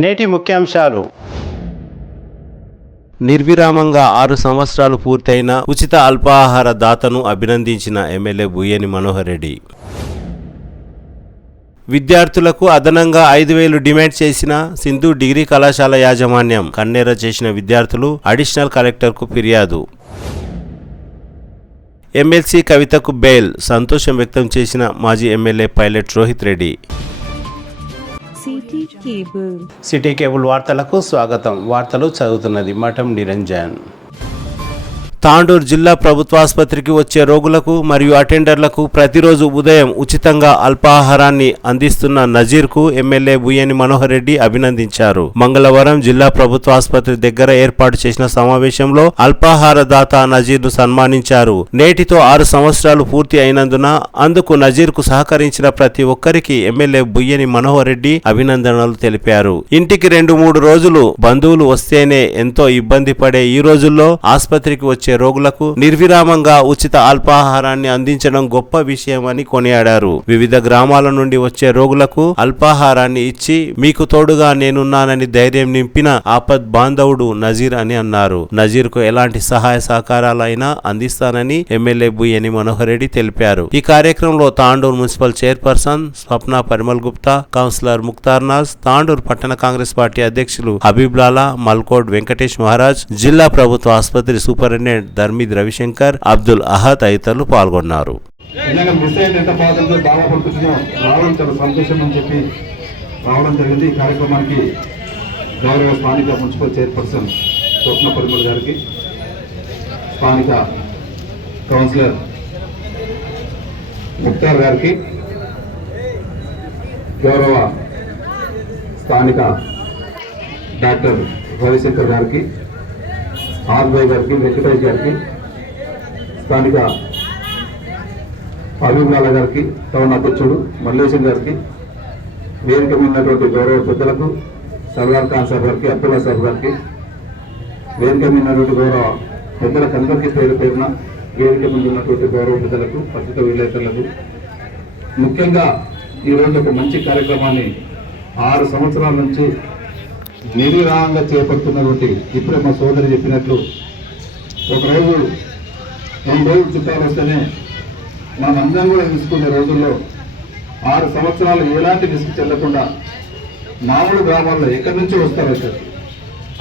నేటి ముఖ్యాంశాలు. నిర్విరామంగా 6 సంవత్సరాలు పూర్తయిన ఉచిత అల్పాహార దాతను అభినందించిన ఎమ్మెల్యే బుయ్యని మనోహర్ రెడ్డి. విద్యార్థులకు అదనంగా 5,000 డిమాండ్ చేసిన సింధు డిగ్రీ కళాశాల యాజమాన్యం. కన్నెర చేసిన విద్యార్థులు అడిషనల్ కలెక్టర్కు ఫిర్యాదు. ఎమ్మెల్సీ కవితకు బెయిల్. సంతోషం వ్యక్తం చేసిన మాజీ MLA pilot Rohit Reddy. City cable వార్తలకు స్వాగతం. వార్తలు చదువుతున్నది మఠం నిరంజన్. తాండూరు జిల్లా ప్రభుత్వాసుపత్రికి వచ్చే రోగులకు మరియు అటెండర్లకు ప్రతిరోజు ఉదయం ఉచితంగా అల్పాహారాన్ని అందిస్తున్న నజీర్కు ఎమ్మెల్యే బుయ్యని మనోహర్ రెడ్డి అభినందించారు. మంగళవారం జిల్లా ప్రభుత్వాసుపత్రి దగ్గర ఏర్పాటు చేసిన సమావేశంలో అల్పాహార దాత నజీర్ను సన్మానించారు. నేటితో 6 సంవత్సరాలు పూర్తి అయినందున అందుకు నజీర్కు సహకరించిన ప్రతి ఒక్కరికి ఎమ్మెల్యే బుయ్యని మనోహర్ రెడ్డి అభినందనలు తెలిపారు. ఇంటికి 2-3 రోజులు బంధువులు వస్తేనే ఎంతో ఇబ్బంది పడే ఈ రోజుల్లో ఆసుపత్రికి వచ్చే రోగులకు నిర్విరామంగా ఉచిత అల్పాహారాన్ని అందించడం గొప్ప విషయమని కొనియాడారు. వివిధ గ్రామాల నుండి వచ్చే రోగులకు అల్పాహారాన్ని ఇచ్చి మీకు తోడుగా నేనున్నానని ధైర్యం నింపిన ఆపద్ బాంధవుడు నజీర్ అని అన్నారు. నజీర్ కు ఎలాంటి సహాయ సహకారాలైనా అందిస్తానని ఎమ్మెల్యే బుయ్యని మనోహర్ రెడ్డి తెలిపారు. ఈ కార్యక్రమంలో తాండూరు మున్సిపల్ చైర్పర్సన్ స్వప్న పరిమల్ గుప్తా, కౌన్సిలర్ ముక్తార్ నాజ్, తాండూరు పట్టణ కాంగ్రెస్ పార్టీ అధ్యక్షులు హబీబ్ లాలా, మల్కోడ్ వెంకటేష్ మహారాజ్, జిల్లా ప్రభుత్వ ఆసుపత్రి సూపరింటెండెంట్ ధర్మిద్ రవిశంకర్, అబ్దుల్ అహద్ తదితరులు పాల్గొన్నారు. రావడం జరిగింది. ఈ కార్యక్రమానికి గౌరవ స్థానిక మున్సిపల్ చైర్పర్సన్ స్వప్న పరిమల్ గారికి, స్థానిక కౌన్సిలర్ ముక్తార్ గారికి, గౌరవ స్థానిక డాక్టర్ రవిశంకర్ గారికి, ఆర్భాయ్ గారికి, వెంకటేష్ గారికి, స్థానిక అభిమాల గారికి, టౌన్ అధ్యక్షుడు మల్లేశం గారికి, వేదిక ఉన్నటువంటి గౌరవ పెద్దలకు, సర్దార్ ఖాన్ సార్ గారికి, అబ్దుల్లా సార్ గారికి, వేదిక ఉన్నటువంటి గౌరవ పెద్దలకు అందరికీ పేరు పేరున, వేదిక ముందు ఉన్నటువంటి గౌరవ పెద్దలకు, పత్రిక విలేకరులకు, ముఖ్యంగా ఈరోజు ఒక మంచి కార్యక్రమాన్ని 6 సంవత్సరాల నుంచి నిర్విరామంగా చేపడుతున్నటువంటి, ఇప్పుడే మా సోదరి చెప్పినట్లు ఒకరోజు 2 రోజులు చుట్టాలు వస్తేనే మనం అందరం కూడా తీసుకునే రోజుల్లో 6 సంవత్సరాలు ఎలాంటి రిస్క్ చెల్లకుండా మామూలు గ్రామాల్లో ఎక్కడి నుంచి వస్తారు, ఇక్కడ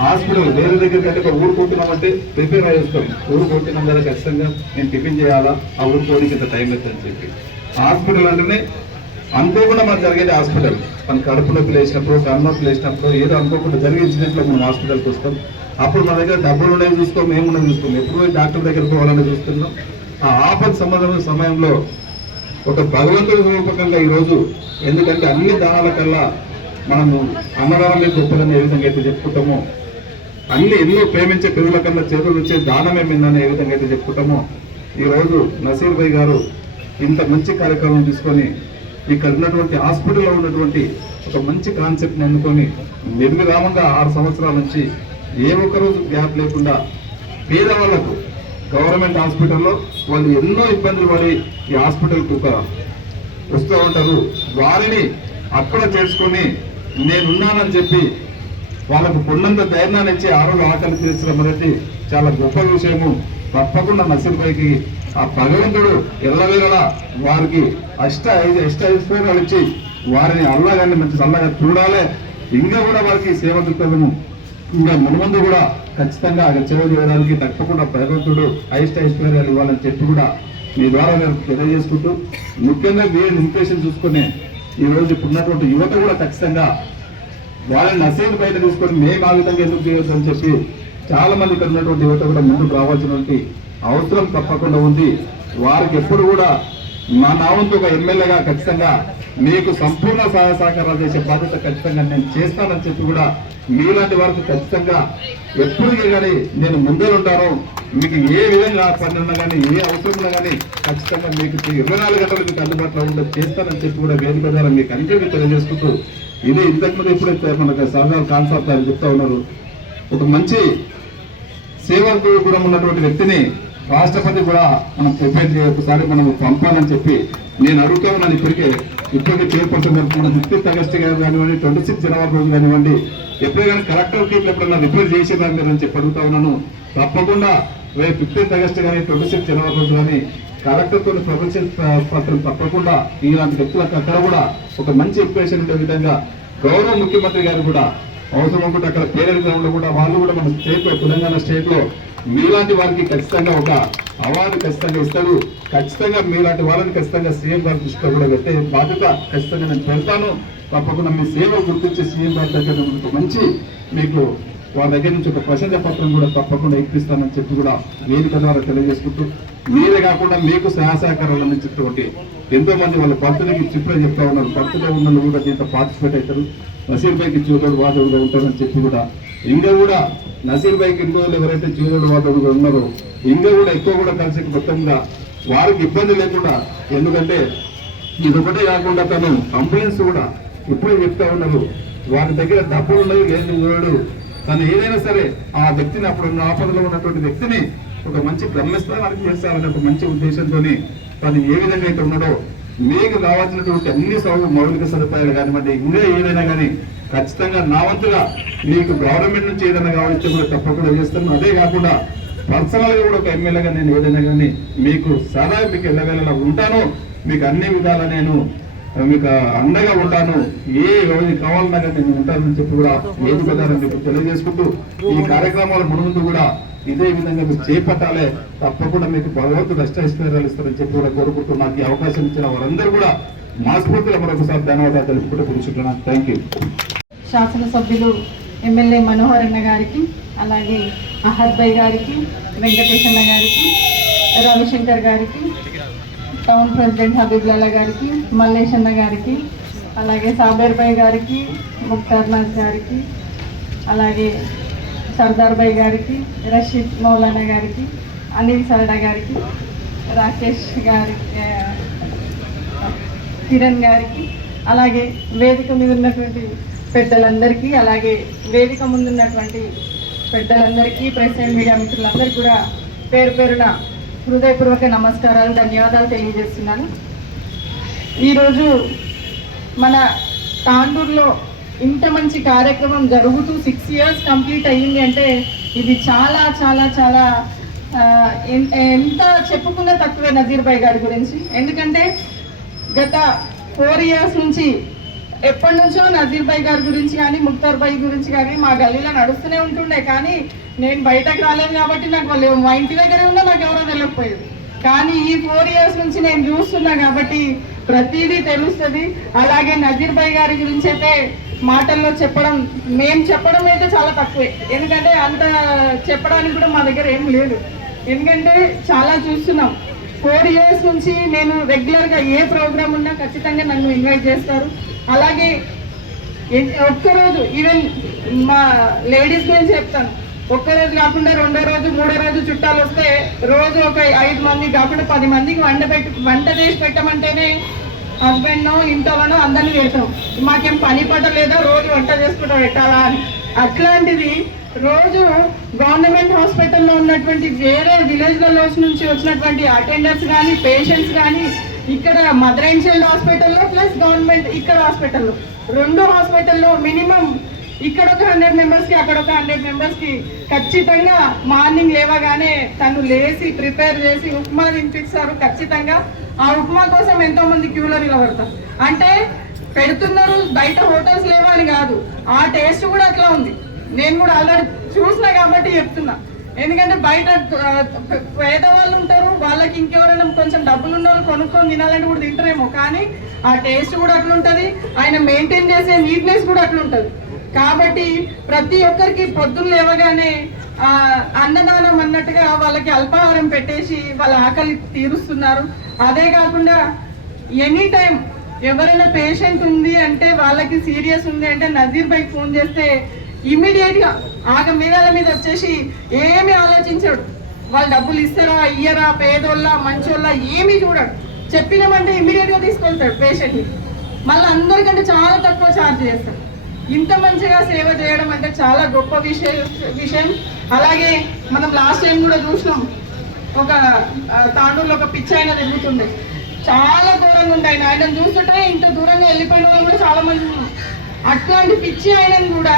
హాస్పిటల్ వేరే దగ్గర కంటే ఒక ఊరు కొట్టినామంటే ప్రిపేర్ అయ్యేస్తాం. ఊరు కొట్టినాం కదా, ఖచ్చితంగా నేను టిఫిన్ చేయాలా, ఆ ఊరు పోనీకి ఇంత టైం అవుతుందని చెప్పి హాస్పిటల్ అంటేనే అనుకోకుండా మనకు జరిగేది హాస్పిటల్. మన కడుపు నొప్పి లేచినప్పుడు, కన్నొప్పి లేచినప్పుడు, ఏదో అనుకోకుండా జరిగే ఇన్సిడెంట్లో మనం హాస్పిటల్కి వస్తాం. అప్పుడు మన దగ్గర డబ్బులు ఉన్నాయి చూసుకోం, ఏమున్నాయి చూసుకోం, ఎప్పుడు డాక్టర్ దగ్గర పోవాలని చూస్తున్నాం. ఆ ఆపద సమయంలో ఒక భగవంతుడి రూపకంగా ఈరోజు, ఎందుకంటే అన్ని దానాల కల్లా మనము అన్నదానమే గొప్పదని ఏ విధంగా అయితే చెప్పుకుంటామో, అన్ని ఎన్నో ప్రేమించే పిల్లల కన్నా చేతులు వచ్చే దానమే మిందని ఏ విధంగా అయితే చెప్పుకుంటామో, ఈరోజు నసీర్ భాయ్ గారు ఇంత మంచి కార్యక్రమం తీసుకొని ఇక్కడ ఉన్నటువంటి హాస్పిటల్లో ఉన్నటువంటి ఒక మంచి కాన్సెప్ట్ని అందుకొని నిర్విరామంగా 6 సంవత్సరాల నుంచి ఏ ఒక్కరోజు గ్యాప్ లేకుండా పేదవాళ్లకు గవర్నమెంట్ హాస్పిటల్లో వాళ్ళు ఎన్నో ఇబ్బందులు పడి ఈ హాస్పిటల్కి వస్తూ ఉంటారు. వారిని అక్కడ చేసుకొని నేనున్నానని చెప్పి వాళ్ళకు పొన్నంత ధైర్యాన్ని ఇచ్చి ఆ రోజు ఆకలి తీర్చడం అనేది చాలా గొప్ప విషయము. తప్పకుండా నసీర్ భాయ్కి ఆ భగవంతుడు ఎల్లవేళలా వారికి అష్ట ఐశ్వర్యాలు ఇచ్చి వారిని అల్లాగాన్ని మంచి చల్లగా చూడాలి. ఇంకా కూడా వారికి సేవ దృక్పథము ఇంకా మున్ముందు కూడా ఖచ్చితంగా సేవ చేయడానికి తప్పకుండా భగవంతుడు ఐశ్వర్యాలు ఇవ్వాలని చెప్పి కూడా మీ ద్వారా నేను తెలియజేసుకుంటూ, ముఖ్యంగా వీరి ఇన్ఫ్లేషన్ చూసుకునే ఈరోజు ఇప్పుడున్నటువంటి యువత కూడా ఖచ్చితంగా వాళ్ళని నసేది బయట తీసుకొని మేము ఆ విధంగా ఎందుకు చేయొద్దు అని చెప్పి చాలా మంది ఇక్కడ ఉన్నటువంటి యువత కూడా ముందుకు రావాల్సినటువంటి అవసరం తప్పకుండా ఉంది. వారికి ఎప్పుడు కూడా నా వంతు ఒక ఎమ్మెల్యేగా ఖచ్చితంగా మీకు సంపూర్ణ సహాయ సహకారాలు చేసే బాధ్యత ఖచ్చితంగా నేను చేస్తానని చెప్పి కూడా మీలాంటి వారికి ఖచ్చితంగా ఎప్పుడు కానీ నేను ముందే ఉంటాను. మీకు ఏ విధంగా పని ఉన్నా కానీ, ఏ అవసరం ఉన్నా కానీ ఖచ్చితంగా మీకు 24 గంటలు మీకు అందుబాటులో ఉండదు చేస్తానని చెప్పి కూడా వేదిక ద్వారా మీకు అందరికీ తెలియజేసుకుంటూ, ఇది ఇంతకుముందు ఎప్పుడైతే మనకు సర్దార్ ఖాన్ సాబ్ గారు చెప్తా ఉన్నారు, ఒక మంచి సేవా గుణం ఉన్నటువంటి వ్యక్తిని రాష్ట్రపతి కూడా మనం ప్రిపేర్ ఒకసారి మనం పంపాలని చెప్పి నేను అడుగుతా ఉన్నాను. ఇప్పటికే చైర్పర్సన్ జరుపుకున్న 15 ఆగస్టు కానివ్వండి, 26 జనవరి రోజు కానివ్వండి, ఎప్పుడే కానీ కలెక్టర్కి ఎప్పుడన్నా రిపేర్ చేసేదా మీరు అని చెప్పి అడుగుతా ఉన్నాను. తప్పకుండా రేపు 15th ఆగస్టు కానీ 26th జనవరి రోజు కానీ కలెక్టర్తో ప్రొఫెషన్ పత్రం తప్పకుండా ఇలాంటి వ్యక్తులకు అక్కడ కూడా ఒక మంచి ఇంప్రెషన్ ఉండే విధంగా గౌరవ ముఖ్యమంత్రి గారు కూడా అవసరం అనుకుంటే అక్కడ పేరెంట్ గ్రౌండ్ లో కూడా వాళ్ళు కూడా మన స్టేట్ లో తెలంగాణ స్టేట్ లో మీలాంటి వారికి ఖచ్చితంగా ఒక అవార్డు ఖచ్చితంగా ఇస్తారు. ఖచ్చితంగా మీలాంటి వాళ్ళని ఖచ్చితంగా సీఎం గారి దృష్టిలో కూడా పెట్టే బాధ్యత ఖచ్చితంగా నేను పెడతాను. తప్పకుండా మీ సేవ గుర్తించి సీఎం గారి దగ్గర మంచి మీకు వాళ్ళ దగ్గర నుంచి ఒక ప్రశంస పత్రం కూడా తప్పకుండా ఎక్కిస్తానని చెప్పి కూడా వేదిక ద్వారా తెలియజేసుకుంటూ, మీరే కాకుండా మీకు సహాయకారాలు అందించినటువంటి ఎంతో మంది వాళ్ళ బర్త్డేకి చిప్పుడే చెప్తా ఉన్నారు. బర్త్డే ఉన్న కూడా దీంతో పార్టిసిపేట్ అవుతారు. నసీర్ బైకి చూదోడు వాదోడుగా ఉంటారని చెప్పి కూడా ఇంకా కూడా నసీర్ బైకి ఇంకో ఎవరైతే చూదోడు వాదోడుగా ఉన్నారో ఇంకా కూడా ఎక్కువ కూడా కలిసి మొత్తంగా వారికి ఇబ్బంది లేకుండా, ఎందుకంటే ఇది ఒకటే కాకుండా తను కంప్లైంట్స్ కూడా ఇప్పుడే చెప్తా ఉన్నారు. వారి దగ్గర డబ్బులు ఉన్నాయి లేదు చూడు, తను ఏదైనా సరే ఆ వ్యక్తిని అప్పుడు ఆపదలో ఉన్నటువంటి వ్యక్తిని ఒక మంచి గమ్యస్థానానికి చేస్తారనే ఒక మంచి ఉద్దేశంతో తను ఏ విధంగా అయితే ఉన్నాడో మీకు కావాల్సినటువంటి అన్ని మౌలిక సదుపాయాలు కానివ్వండి ఇంకా ఏదైనా కానీ ఖచ్చితంగా నా వంతుగా మీకు గవర్నమెంట్ నుంచి ఏదైనా కావాలంటే కూడా తప్పకుండా చేస్తాను. అదే కాకుండా పర్సనల్ గా కూడా ఒక ఎమ్మెల్యేగా నేను ఏదైనా కానీ మీకు సదా మీకు ఎల్లవేళలా ఉంటాను. మీకు అన్ని విధాలా నేను మీకు అండగా ఉంటాను. ఏ రోజు కావాలన్నా కానీ నేను ఉంటానని చెప్పి కూడా ఏది ప్రకారం మీకు తెలియజేసుకుంటూ ఈ కార్యక్రమాల ముందు కూడా ఇదే విధంగా మీరు చేపట్టాలి. తప్పకుండా మీకు భగవంతుడు అష్టైశ్వర్యాలు ఇస్తారని చెప్పి కూడా కోరుకుంటూ నాకు ఈ అవకాశం ఇచ్చిన వారందరూ కూడా మనస్ఫూర్తిగా మరొకసారి ధన్యవాదాలు తెలుపుకుంటూ కూర్చుంటున్నాను. Thank you. శాసనసభ్యులు ఎమ్మెల్యే మనోహర్ అన్న గారికి, అలాగే అహద్ భాయ్ గారికి, వెంకటేశన్న గారికి, రవిశంకర్ గారికి, టౌన్ ప్రెసిడెంట్ హబీబ్లాలా గారికి, మల్లేశన్న గారికి, అలాగే సాబేర్ భాయ్ గారికి, ముక్తార్నాథ్ గారికి, అలాగే సర్దార్ భాయ్ గారికి, రషీద్ మౌలానా గారికి, అనిల్ సరడా గారికి, రాకేష్ గారికి, కిరణ్ గారికి, అలాగే వేదిక మీద ఉన్నటువంటి పెద్దలందరికీ, అలాగే వేదిక ముందున్నటువంటి పెద్దలందరికీ, ప్రెస్ అండ్ మీడియా మిత్రులందరికీ కూడా పేరు పేరున హృదయపూర్వక నమస్కారాలు, ధన్యవాదాలు తెలియజేస్తున్నాను. ఈరోజు మన తాండూరులో ఇంత మంచి కార్యక్రమం జరుగుతూ 6 years కంప్లీట్ అయ్యింది అంటే ఇది చాలా చాలా చాలా ఎంత చెప్పుకున్నా తక్కువే నజీర్ భాయ్ గారి గురించి. ఎందుకంటే గత 4 years నుంచి ఎప్పటి నుంచో నజీర్ భాయ్ గారి గురించి కానీ ముక్తార్ భాయ్ గురించి కానీ మా గల్లీలో నడుస్తూనే ఉంటుండే. కానీ నేను బయటకు రాలేదు కాబట్టి నాకు వాళ్ళు మా ఇంటి దగ్గరే ఉన్నా నాకు ఎవరో తెలియకపోయేది. కానీ ఈ 4 years నుంచి నేను చూస్తున్నా కాబట్టి ప్రతిదీ తెలుస్తుంది. అలాగే నజీర్ భాయ్ గారి గురించి అయితే మాటల్లో చెప్పడం, మేము చెప్పడం అయితే చాలా తక్కువే. ఎందుకంటే అంత చెప్పడానికి కూడా మా దగ్గర ఏం లేదు. ఎందుకంటే చాలా చూస్తున్నాం. 4 years నుంచి నేను రెగ్యులర్గా ఏ ప్రోగ్రామ్ ఉన్నా ఖచ్చితంగా నన్ను ఇన్వైట్ చేస్తారు. అలాగే ఒక్కరోజు ఈవెన్ మా లేడీస్ గురించి చెప్తాను, ఒక్కరోజు కాకుండా 2వ రోజు 3వ రోజు చుట్టాలు వస్తే రోజు ఒక 5 మంది కాకుండా 10 మందికి వంట చేసి పెట్టమంటేనే హస్బెండ్నో ఇంట్లోనో అందరినీ పెడతాం. మాకేం పని పట్ట లేదా రోజు వంట చేసుకుంటూ పెట్టాలా అని. అట్లాంటిది రోజు గవర్నమెంట్ హాస్పిటల్లో ఉన్నటువంటి వేరే విలేజ్లలో నుంచి వచ్చినటువంటి అటెండర్స్ కానీ పేషెంట్స్ కానీ ఇక్కడ మదర్ అండ్ చైల్డ్ హాస్పిటల్లో ప్లస్ గవర్నమెంట్ ఇక్కడ హాస్పిటల్లో 2 హాస్పిటల్లో మినిమం ఇక్కడ ఒక 100 మెంబర్స్కి అక్కడ ఒక 100 మెంబర్స్కి ఖచ్చితంగా మార్నింగ్ లేవగానే తను లేచి ప్రిపేర్ చేసి ఉప్మా తినిపిస్తారు. ఖచ్చితంగా ఆ ఉప్మా కోసం ఎంతో మంది క్యూలో నిలబడతారు. అంటే పెడుతున్నారు, బయట హోటల్స్ లేవా అని కాదు, ఆ టేస్ట్ కూడా అట్లా ఉంది. నేను కూడా ఆల్రెడీ చూసినా కాబట్టి చెప్తున్నా. ఎందుకంటే బయట పేదవాళ్ళు ఉంటారు, వాళ్ళకి ఇంకెవరైనా కొంచెం డబ్బులు ఉన్న వాళ్ళు కొనుక్కొని తినాలంటే కూడా తింటారేమో, కానీ ఆ టేస్ట్ కూడా అట్లుంటుంది, ఆయన మెయింటైన్ చేసే నీట్నెస్ కూడా అట్లుంటుంది. కాబట్టి ప్రతి ఒక్కరికి పొద్దున్న లేవగానే అన్నదానం అన్నట్టుగా వాళ్ళకి అల్పాహారం పెట్టేసి వాళ్ళ ఆకలి తీరుస్తున్నారు. అదే కాకుండా ఎనీ టైం ఎవరైనా పేషెంట్ ఉంది అంటే, వాళ్ళకి సీరియస్ ఉంది అంటే నజీర్ భాయ్కి ఫోన్ చేస్తే ఇమ్మీడియట్గా మీదాల మీద వచ్చేసి ఏమి ఆలోచించాడు. వాళ్ళు డబ్బులు ఇస్తారా ఇయ్యరా, పేదోళ్ళ మంచోళ్ళ ఏమీ చూడడు. చెప్పినామంటే ఇమ్మీడియట్గా తీసుకెళ్తాడు పేషెంట్ని. మళ్ళీ అందరికంటే చాలా తక్కువ ఛార్జ్ చేస్తాడు. ఇంత మంచిగా సేవ చేయడం అంటే చాలా గొప్ప విషయం. అలాగే మనం లాస్ట్ టైం కూడా చూసినాం, ఒక తాండూరులో ఒక పిచ్చి ఆయన తిరుగుతుండే, చాలా దూరంగా ఉంటాయి. ఆయనను చూస్తుంటే ఇంత దూరంగా వెళ్ళిపోయిన వాళ్ళు కూడా చాలా మంది ఉన్నాం. అట్లాంటి పిచ్చి ఆయనను కూడా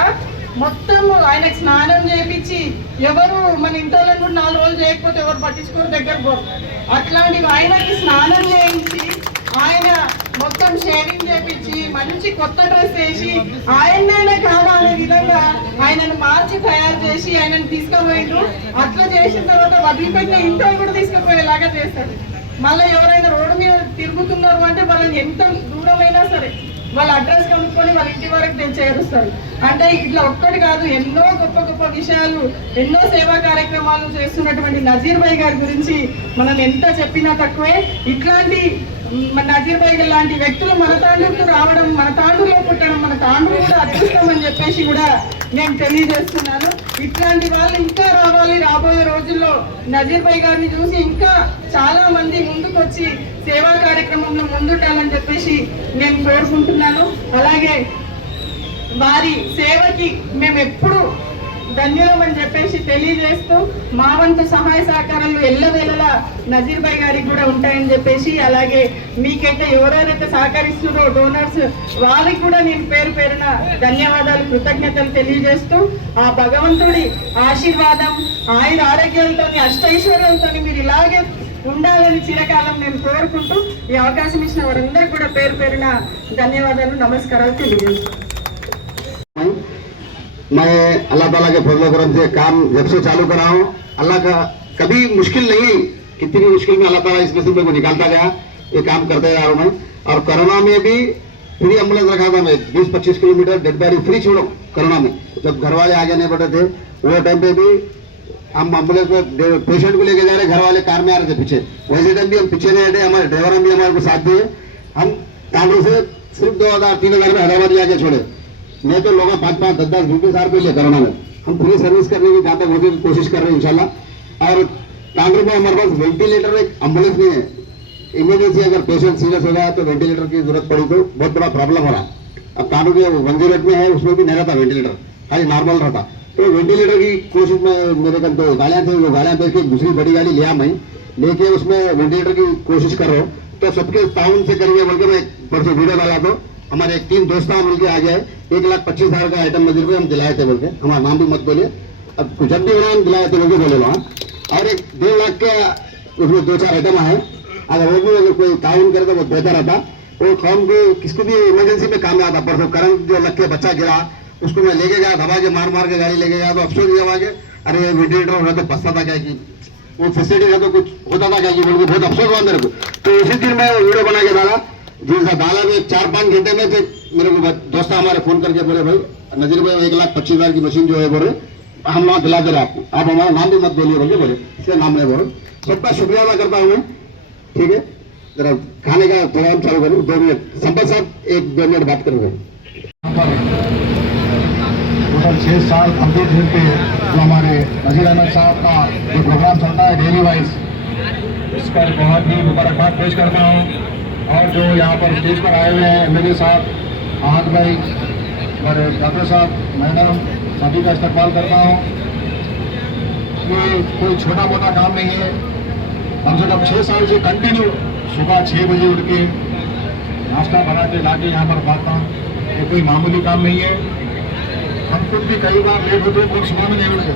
మొత్తం ఆయనకు స్నానం చేయించి, ఎవరు మన ఇంట్లో కూడా 4 రోజులు చేయకపోతే ఎవరు పట్టించుకోరు, దగ్గర పోరు. అట్లాంటివి ఆయనకి స్నానం చేయించి, ఆయన మొత్తం షేవింగ్ చేయించి, మంచి కొత్త డ్రెస్ వేసి, ఆయనైనా కాదా అనే విధంగా ఆయనను మార్చి తయారు చేసి ఆయనను తీసుకుపోయిండు. అట్లా చేసిన తర్వాత వదిలిపెట్టిన ఇంట్లో కూడా తీసుకుపోయేలాగా చేస్తాడు. మళ్ళీ ఎవరైనా రోడ్డు మీద తిరుగుతున్నారు అంటే వాళ్ళని ఎంత దూరమైనా సరే వాళ్ళ అడ్రస్ కనుక్కొని వాళ్ళ ఇంటి వరకు తెచ్చేరుస్తారు. అంటే ఇట్లా ఒక్కటి కాదు, ఎన్నో గొప్ప గొప్ప విషయాలు, ఎన్నో సేవా కార్యక్రమాలు చేస్తున్నటువంటి నజీర్ భాయ్ గారి గురించి మనం ఎంత చెప్పినా తక్కువే. ఇట్లాంటి నజీర్ భాయ్ లాంటి వ్యక్తులు మన తాండూరుకు రావడం, మన తాండూరులో పుట్టడం, మన తాండూరు కూడా అదృష్టమని చెప్పేసి కూడా నేను తెలియజేస్తున్నాను. ఇట్లాంటి వాళ్ళు ఇంకా రావాలి. రాబోయే రోజుల్లో నజీర్ భాయ్ గారిని చూసి ఇంకా చాలా మంది ముందుకు వచ్చి సేవా కార్యక్రమంలో ముందుండాలని చెప్పేసి నేను కోరుకుంటున్నాను. అలాగే వారి సేవకి మేము ఎప్పుడు ధన్యులమని చెప్పేసి తెలియజేస్తూ, మా వంతు సహాయ సహకారాలు ఎల్లవేళలా నజీర్ భాయ్ గారికి కూడా ఉంటాయని చెప్పేసి, అలాగే మీకైతే ఎవరెవరైతే సహకరిస్తున్నారో డోనర్స్ వాళ్ళకి కూడా నేను పేరు పేరున ధన్యవాదాలు, కృతజ్ఞతలు తెలియజేస్తూ, ఆ భగవంతుడి ఆశీర్వాదం, ఆయుర ఆరోగ్యాలతో, అష్టైశ్వర్యాలతో మీరు ఇలాగే ఉండాలని చిరకాలం నేను కోరుకుంటూ, ఈ అవకాశం ఇచ్చిన వారందరికీ కూడా పేరు పేరున ధన్యవాదాలు, నమస్కారాలు తెలియజేస్తాను. मैं अल्लाह ताला के फजल करम से काम जब से चालू करा हूँ, अल्लाह का कभी मुश्किल नहीं, कितनी भी मुश्किल में अल्लाह ताला इस नसीब को निकालता गया, ये काम करते जा रहा हूँ मैं। और कोरोना में भी फ्री एम्बुलेंस रखा था मैं, 20-25 किलोमीटर डेड बॉडी फ्री छोड़ो। कोरोना में जब घर वाले आगे नहीं बढ़े थे, वो टाइम पे भी हम एम्बुलेंस में पेशेंट को लेके जा रहे, घर वाले कार में आ रहे थे पीछे, वैसे टाइम भी हम पीछे नहीं हटे, हमारे ड्राइवर भी हमारे को साथ दिए। हम तांडू से सिर्फ 2000-3000 में हैदराबाद आके छोड़े, मैं तो लोग 5-5, 10-10, 20,000 रुपये ले कोरोना में। हम पूरी सर्विस करने की जहाँ तक होती है कोशिश कर रहे हैं इंशाल्लाह। और तांडू में हमारे पास वेंटिलेटर, एक एम्बुलेंस नहीं है। इमरजेंसी अगर पेशेंट सीरियस हो गया तो वेंटिलेटर की जरूरत पड़ी तो बहुत बड़ा प्रॉब्लम हो रहा। अब तांडू के 108 में है, उसमें भी नहीं रहता वेंटिलेटर, खाली नॉर्मल रहता। तो वेंटिलेटर की कोशिश में मेरे कल तो गाड़ियाँ थी, वो गाड़ियाँ बेच के दूसरी बड़ी गाड़ी लिया मैं, लेके उसमें वेंटिलेटर की कोशिश कर रहा हूँ। तो सबके ताउन से करेंगे बोल के मैं परसों वीडियो डाला, तो हमारे 3 दोस्त मिलकर आ गए, 1,25,000 का आइटम नजर को हम दिलाए थे बोल के, हमारा नाम भी मत बोलिए, अब जब भी नाम दिलाए थे बोल के बोले वहाँ। और एक 1.5 लाख का उसमें 2-4 आइटम है, अगर वो भी अगर कोई ताउन करे तो वो बेहतर रहता। वो काम को किसको भी इमरजेंसी में काम में आता। परसों करंट जो लग के बच्चा गिरा, उसको मैं लेके गया, दबा के मार के गाड़ी लेके गया, तो अफसोस ये हुआ कि अरे वेंटिलेटर हो रहा तो पछता था क्या कि वो फैसिलिटी था तो कुछ होता था क्या कि बोल के बहुत अफसोस हुआ मेरे को। तो उसी दिन मैं वीडियो बना के डाला, जिसका डाला में 4-5 घंटे में फिर मेरे को दोस्त हमारे फोन करके बोले भाई नजर भाई 1,25,000 की मशीन जो है बोले हम वहाँ दिला दे रहे आपको, आप हमारा नाम भी मत बोलिए बोले, इसलिए नाम नहीं बोलो। सबका शुक्रिया अदा करता हूँ मैं। ठीक है, जरा खाने का प्रोग्राम चालू करूँ, 2 मिनट संपत साहब 1-2 मिनट बात करूँगा। टोटल 6 साल कंप्लीट होकर जो हमारे नजीर अहमद साहब का जो प्रोग्राम चलता है डेली वाइज, इस पर बहुत ही मुबारकबाद पेश करता हूँ। और जो यहाँ पर स्टेज पर आए हुए हैं एमएलए साहब, आहत भाई और डॉक्टर साहब, मैडम, सभी का इस्तकबाल करता हूँ। ये कोई छोटा मोटा काम नहीं है, कम से कम 6 साल से कंटिन्यू सुबह 6 बजे उठ के नाश्ता बना के ला के यहाँ पर बांटता हूँ। ये कोई मामूली काम नहीं है। हम खुद भी कई बार लेट होते हैं, खुद सुबह में नहीं उठते।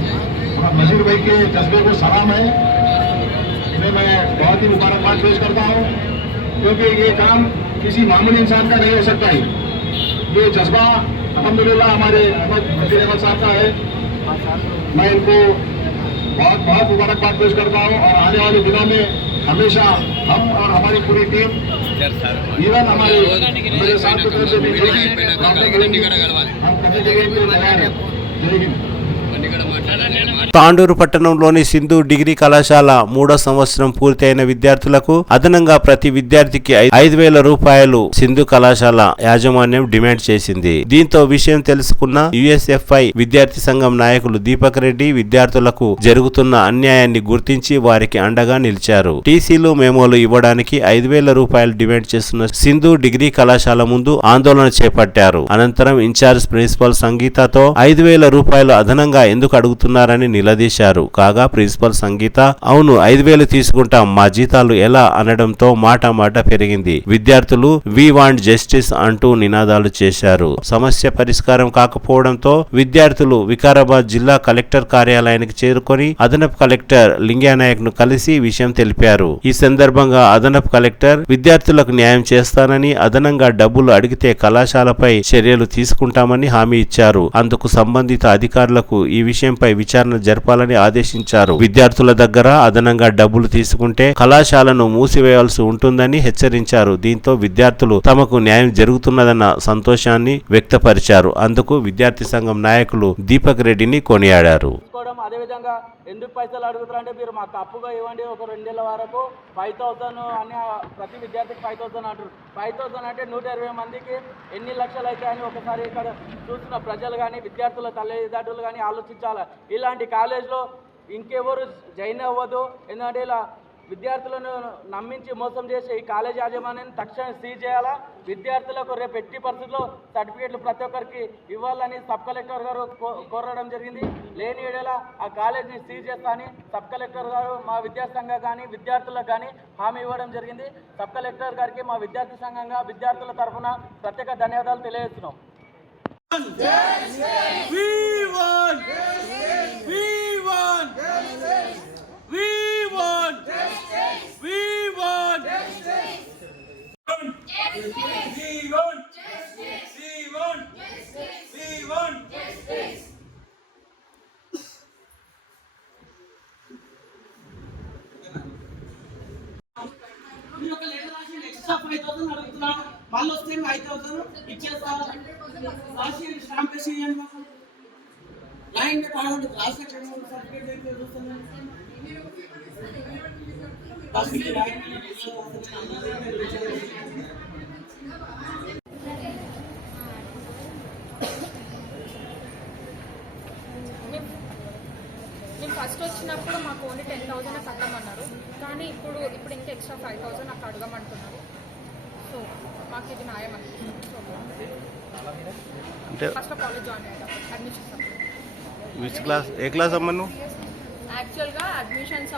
और नजीर भाई के जज्बे को सलाम है, इन्हें मैं बहुत ही मुबारकबाद पेश करता हूँ, क्योंकि ये काम किसी मामूली इंसान का नहीं हो सकता ही। ये जज्बा अल्हम्दुलिल्लाह हमारे नजीर अहमद साहब का है। मैं इनको बहुत बहुत मुबारकबाद पेश करता हूँ। और आने वाले दिनों में हमेशा हम और हमारी पूरी टीम, इवन हमारे मेरे साथ की तरफ से भी हम करने के लिए तैयार हैं। जय हिंद। తాండూరు పట్టణంలోని సింధు డిగ్రీ కళాశాల 3వ సంవత్సరం పూర్తి అయిన విద్యార్థులకు అదనంగా ప్రతి విద్యార్థికి 5,000 రూపాయలు సింధు కళాశాల యాజమాన్యం డిమాండ్ చేసింది. దీంతో విషయం తెలుసుకున్న యుఎస్ఎఫ్ఐ విద్యార్థి సంఘం నాయకులు దీపక్ రెడ్డి విద్యార్థులకు జరుగుతున్న అన్యాయాన్ని గుర్తించి వారికి అండగా నిలిచారు. టీసీలు మెమోలు ఇవ్వడానికి 5,000 రూపాయలు డిమాండ్ చేస్తున్న సింధు డిగ్రీ కళాశాల ముందు ఆందోళన చేపట్టారు. అనంతరం ఇన్ఛార్జ్ ప్రిన్సిపల్ సంగీతతో 5,000 రూపాయలు అదనంగా ఎందుకు అడుగుతున్నారని నిలదీశారు. కాగా ప్రిన్సిపల్ సంగీత అవును 5,000 తీసుకుంటాం, మా జీతాలు ఎలా అనడంతో మాట పెరిగింది. విద్యార్థులు వి వాంట్ జస్టిస్ అంటూ నినాదాలు చేశారు. సమస్య పరిష్కారం కాకపోవడంతో విద్యార్థులు వికారాబాద్ జిల్లా కలెక్టర్ కార్యాలయానికి చేరుకొని అదనపు కలెక్టర్ లింగానాయక్ ను కలిసి విషయం తెలిపారు. ఈ సందర్భంగా అదనపు కలెక్టర్ విద్యార్థులకు న్యాయం చేస్తానని, అదనంగా డబ్బులు అడిగితే కళాశాలపై చర్యలు తీసుకుంటామని హామీ ఇచ్చారు. అందుకు సంబంధిత అధికారులకు ఈ విషయంపై విచారణ జరపాలని ఆదేశించారు. విద్యార్థుల దగ్గర అదనంగా డబ్బులు తీసుకుంటే కళాశాలను మూసివేయాల్సి ఉంటుందని హెచ్చరించారు. దీంతో విద్యార్థులు తమకు న్యాయం జరుగుతున్నదన్న సంతోషాన్ని వ్యక్తపరిచారు. అందుకు విద్యార్థి సంఘం నాయకులు దీపక్ రెడ్డిని కొనియాడారు. అదేవిధంగా ఎందుకు పైసలు అడుగుతారంటే మీరు మాకు అప్పుగా ఇవ్వండి, ఒక 2 నెలల వరకు 5,000 అని ప్రతి విద్యార్థికి 5,000 అంటారు. 5,000 అంటే 120 మందికి ఎన్ని లక్షలు అవుతాయని ఒకసారి ఇక్కడ చూస్తున్న ప్రజలు కానీ విద్యార్థుల తల్లిదండ్రులు కానీ ఆలోచించాలి. ఇలాంటి కాలేజ్లో ఇంకెవరు జాయిన్ అవ్వదు. ఎందుకంటే ఇలా విద్యార్థులను నమ్మించి మోసం చేసే ఈ కాలేజ్ యాజమాన్యాన్ని తక్షణం సీజ్ చేయాలా. విద్యార్థులకు రేపు ఎట్టి పరిస్థితుల్లో సర్టిఫికేట్లు ప్రతి ఒక్కరికి ఇవ్వాలని సబ్ కలెక్టర్ గారు కోరడం జరిగింది. లేని ఏడేలా ఆ కాలేజ్ని సీజ్ చేస్తా అని సబ్ కలెక్టర్ గారు మా విద్యార్థి సంఘం కానీ విద్యార్థులకు కానీ హామీ ఇవ్వడం జరిగింది. సబ్ కలెక్టర్ గారికి మా విద్యార్థి సంఘంగా విద్యార్థుల తరఫున ప్రత్యేక ధన్యవాదాలు తెలియజేస్తున్నాం. మీరు ఒక లెటర్ రాసి ఎక్స్ట్రా 5,000 అడుగుతున్నా, మళ్ళీ వస్తే 5,000 ఇచ్చేస్తా రాసి స్టాంప్ వేసి మాకు లైన్ కావాలి. రాసి సర్టిఫికేట్ చూస్తుంది మేము ఫస్ట్ వచ్చినప్పుడు మాకు ఓన్లీ 10,000 కట్టమన్నారు, కానీ ఇప్పుడు ఇంకా ఎక్స్ట్రా 5,000 నాకు అడగమంటున్నారు. సో మాకు ఇది న్యాయం అంటే ఫస్ట్ కాలేజ్ జాయిన్ అయ్యాం అడ్మిషన్స్ ఏ క్లాస్ అమ్మా నువ్వు? యాక్చువల్గా అడ్మిషన్స్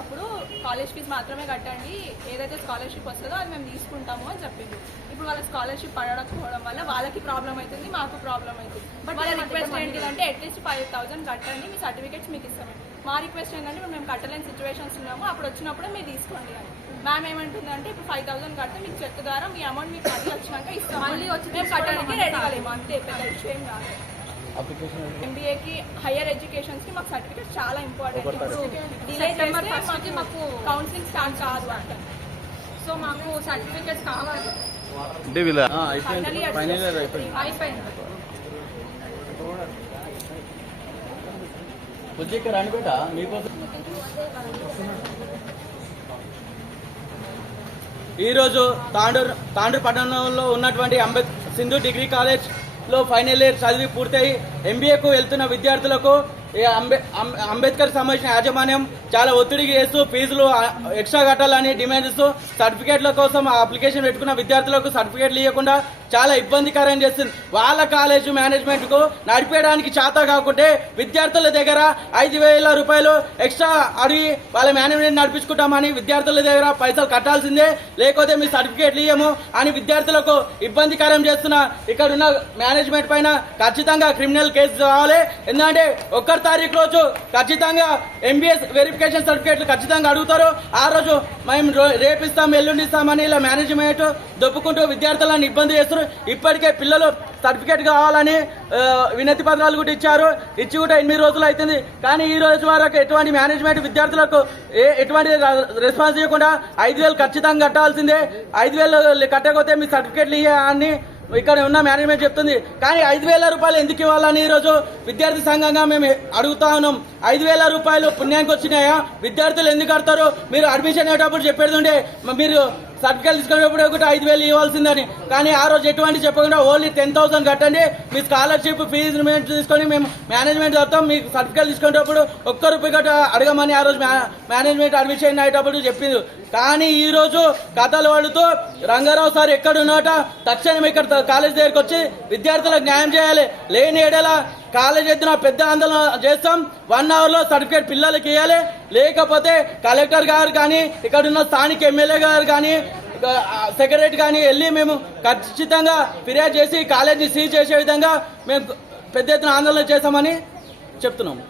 అప్పుడు కాలేజ్ ఫీజు మాత్రమే కట్టండి, ఏదైతే స్కాలర్షిప్ వస్తుందో అది మేము తీసుకుంటాము అని చెప్పింది. ఇప్పుడు వాళ్ళ స్కాలర్షిప్ పడకపోవడం వల్ల వాళ్ళకి ప్రాబ్లం అవుతుంది, మాకు ప్రాబ్లం అవుతుంది. బట్ వాళ్ళ రిక్వెస్ట్ ఏంటిదంటే అట్లీస్ట్ 5,000 కట్టండి, మీ సర్టిఫికేట్స్ మీకు ఇస్తామండి. మా రిక్వెస్ట్ ఏంటంటే ఇప్పుడు మేము కట్టలేని సిచ్యువేషన్స్ ఉన్నాము, అప్పుడు వచ్చినప్పుడు మీరు తీసుకోండి అని. మ్యామ్ ఏమంటుందంటే ఇప్పుడు 5,000 కడితే మీకు చెక్ ద్వారా మీ అమౌంట్ మీకు మళ్ళీ వచ్చినాక ఇస్తాం, మళ్ళీ వచ్చి మేము కట్టడానికి రెడీ కాలేము, అంతే పెద్ద ఇష్యూ ఏం కాదు. ఎంబీఏకి హైయర్ ఎడ్యుకేషన్స్కి మాకు సర్టిఫికేట్ చాలా ఇంపార్టెంట్. ఇప్పుడు డిలే చేస్తే మాకు కౌన్సిలింగ్ స్టార్ట్ కాదు అంటే, సో మాకు సర్టిఫికేట్స్ కావాలి. అయిపోయింది. ఈరోజు తాండూరు పట్టణంలో ఉన్నటువంటి సింధు డిగ్రీ కాలేజ్లో ఫైనల్ ఇయర్ చదివి పూర్తయి ఎంబీఏకు వెళ్తున్న విద్యార్థులకు అంబేద్కర్ సంబంధించిన యాజమాన్యం చాలా ఒత్తిడికి చేస్తూ ఫీజులు ఎక్స్ట్రా కట్టాలని డిమాండ్ ఇస్తూ సర్టిఫికేట్ల కోసం అప్లికేషన్ పెట్టుకున్న విద్యార్థులకు సర్టిఫికేట్లు ఇవ్వకుండా చాలా ఇబ్బందికరం చేస్తుంది. వాళ్ళ కాలేజ్ మేనేజ్మెంట్ కు నడిపేయడానికి చేత కాకుంటే విద్యార్థుల దగ్గర 5,000 రూపాయలు ఎక్స్ట్రా అడిగి వాళ్ళ మేనేజ్మెంట్ నడిపించుకుంటామని విద్యార్థుల దగ్గర పైసలు కట్టాల్సిందే, లేకపోతే మీ సర్టిఫికేట్లు ఇవ్వము అని విద్యార్థులకు ఇబ్బందికరం చేస్తున్న ఇక్కడ ఉన్న మేనేజ్మెంట్ పైన ఖచ్చితంగా క్రిమినల్ కేసు కావాలి. ఎందుకంటే 1 తారీఖు రోజు ఖచ్చితంగా ఎంబీఎస్ వెరిఫికేషన్ సర్టిఫికేట్లు ఖచ్చితంగా అడుగుతారు. ఆ రోజు మేము రేపిస్తాం ఎల్లుండిస్తామని ఇలా మేనేజ్మెంట్ దొప్పుకుంటూ విద్యార్థులను ఇబ్బంది చేస్తారు. ఇప్పటికే పిల్లలు సర్టిఫికేట్ కావాలని వినతి పత్రాలు కూడా ఇచ్చారు, ఇచ్చి కూడా 8 రోజులు అవుతుంది. కానీ ఈ రోజు వరకు ఎటువంటి మేనేజ్మెంట్ విద్యార్థులకు ఎటువంటి రెస్పాన్స్ ఇవ్వకుండా 5,000 ఖచ్చితంగా కట్టాల్సిందే, 5,000 కట్టకపోతే మీ సర్టిఫికేట్లు ఇవ్వాలని ఇక్కడ ఉన్న మేనేజ్మెంట్ చెప్తుంది. కానీ 5,000 రూపాయలు ఎందుకు ఇవ్వాలని ఈరోజు విద్యార్థి సంఘంగా మేము అడుగుతా ఉన్నాం. 5,000 రూపాయలు పుణ్యానికి వచ్చినాయా? విద్యార్థులు ఎందుకు కడతారు? మీరు అడ్మిషన్ అయ్యేటప్పుడు చెప్పేది ఉండే మీరు సర్టిఫికేట్ తీసుకునేటప్పుడు ఒకటి 5,000 ఇవ్వాల్సిందని, కానీ ఆ రోజు ఎటువంటి చెప్పకుండా ఓన్లీ 10,000 కట్టండి, మీ స్కాలర్షిప్ ఫీజు తీసుకొని మేము మేనేజ్మెంట్ చెప్తాం, మీకు సర్టిఫికేట్ తీసుకునేటప్పుడు 1 రూపాయి గట్ట అడగమని ఆ రోజు మేనేజ్మెంట్ అడ్మిషన్ అయ్యేటప్పుడు చెప్పింది. కానీ ఈ రోజు కథలు పడుతూ రంగారావు సార్ ఎక్కడున్నట తక్షణం ఇక్కడ కాలేజ్ దగ్గరికి వచ్చి విద్యార్థులకు న్యాయం చేయాలి. లేని ఏడలా కాలేజ్ ఎత్తున పెద్ద ఆందోళన చేస్తాం. 1 అవర్లో సర్టిఫికేట్ పిల్లలకి ఇవ్వాలి. లేకపోతే కలెక్టర్ గారు కానీ ఇక్కడ ఉన్న స్థానిక ఎమ్మెల్యే గారు కానీ సెక్రటరీ కానీ వెళ్ళి మేము ఖచ్చితంగా ఫిర్యాదు చేసి కాలేజీని సీజ్ చేసే విధంగా మేము పెద్ద ఎత్తున ఆందోళన చేస్తామని చెప్తున్నాము.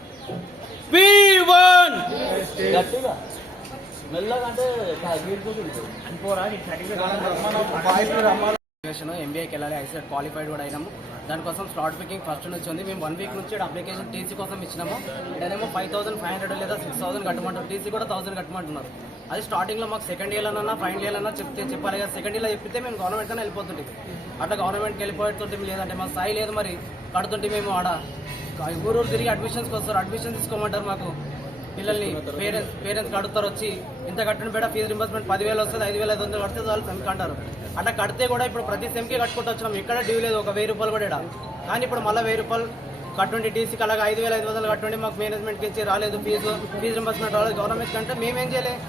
ఎంబీఏకి వెళ్ళాలి, ఐసెట్ క్వాలిఫైడ్ కూడా అయినాము. దానికోసం స్లాట్ బుకింగ్ ఫస్ట్ నుంచి ఉంది. మేము 1 వీక్ నుంచి అప్లికేషన్ టీసీ కోసం ఇచ్చినాము. ఇక్కడేమో 5,500 లేదా 6,000 కట్టమంటారు. టీసీ కూడా 1,000 కట్టమంటున్నారు. అది స్టార్టింగ్లో మాకు సెకండ్ ఇయర్లోనన్నా ఫైనల్ ఇయర్లోనా చెప్పాలి కదా. సెకండ్ ఇయర్లో చెప్తే మేము గవర్నమెంట్ కన్నా వెళ్ళిపోతుంటే అట్లా గవర్నమెంట్కి వెళ్ళిపోతుంటే లేదంటే మా స్థాయి లేదు. మరి కడుతుంటే మేము ఆడ ఊరు తిరిగి అడ్మిషన్స్కి వస్తారు, అడ్మిషన్ తీసుకోమంటారు. మాకు పిల్లల్ని పేరెంట్స్ కడుతారు, వచ్చి ఇంత కట్టిన బేట ఫీజు రింబర్స్మెంట్ 10,000 వస్తుంది, 5,500 కడితే వాళ్ళు సెమ్కి అంటారు. అట్లా కడితే కూడా ఇప్పుడు ప్రతి సెమ్కి కట్టుకుంటూ వచ్చినాం. ఎక్కడ డ్యూ లేదు, ఒక 1,000 రూపాయలు కూడా. కానీ ఇప్పుడు మళ్ళీ 1,000 రూపాయలు కట్టుండి టీసీకి అలాగే 5,500 కట్టుండి మాకు మేనేజ్మెంట్కి ఇచ్చి రాలేదు, ఫీజు రింబర్స్మెంట్ రాలేదు. గవర్నమెంట్ కంటే మేమేం చేయలేదు,